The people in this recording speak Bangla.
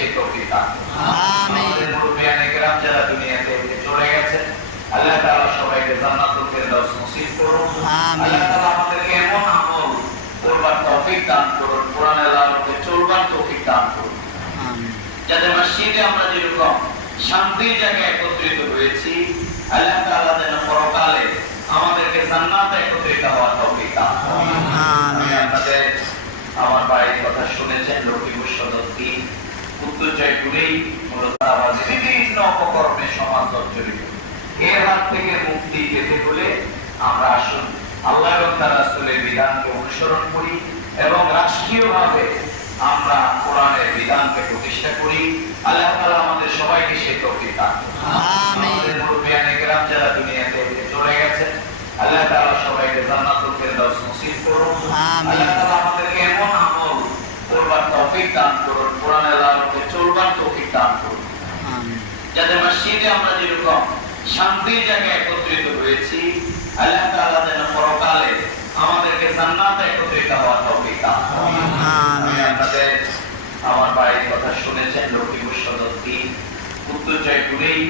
সে তৌফিক দান করুন। আমাদের মুরব্বিয়ানে কেরাম যারা দুনিয়াতে চলে গেছেন, আল্লাহ তাআলা সবাইকে জান্নাতুল ফেরদাউস নসিব করুন। আল্লাহ তাআলা আমাদেরকে এমন আমল করবার তৌফিক দান করুন, কোরআনের আলোকে চলবার তৌফিক দান করুন, যাতে মসজিদে আমরা যেরকম শান্তির জায়গায় একত্রিত হয়েছি, আল্লাহ তাআলা যেন পরকালে আমাদেরকে জান্নাতে একত্রিত হওয়ার তৌফিক দান করুন। আমি আপনাদের আমার বাড়ির কথা শুনেছেন, লক্ষ্মীপুর সদর ৩ উত্তর জয়পুরেই মূলত আমাদের বিভিন্ন অপকর্মে সমাজ জর্জরিত। এর হাত থেকে মুক্তি পেতে হলে আমরা আসুন আল্লাহ এবং তার রাসূলের বিধানকে অনুসরণ করি এবং রাষ্ট্রীয়ভাবে আমরা কোরআনের বিধানকে প্রতিষ্ঠা করি। আল্লাহ তাআলা আমাদের সবাইকে সেই তৌফিক দান করুন। আমাদের মুরব্বিয়ানে কেরাম যারা দুনিয়াতে চলে গেছেন, আল্লাহ তাআলা সবাইকে জান্নাতুল ফেরদাউস নসিব করুন। আল্লাহ তাআলা আমাদেরকে এমন আমল করবার তৌফিক দান করুন, কোরআনের আলোকে চলবার তৌফিক দান করুন, যাতে মসজিদে আমরা যেরকম শান্তির জায়গায় একত্রিত হয়েছি, আল্লাহ তাআলা যেন পরকালে আমাদেরকে জান্নাতে একত্রিত হওয়ার তৌফিক দান করুন। আমি আপনাদের আমার বাড়ির কথা শুনেছেন, লক্ষ্মীপুর সদর ৩ উত্তর জয়পুরেই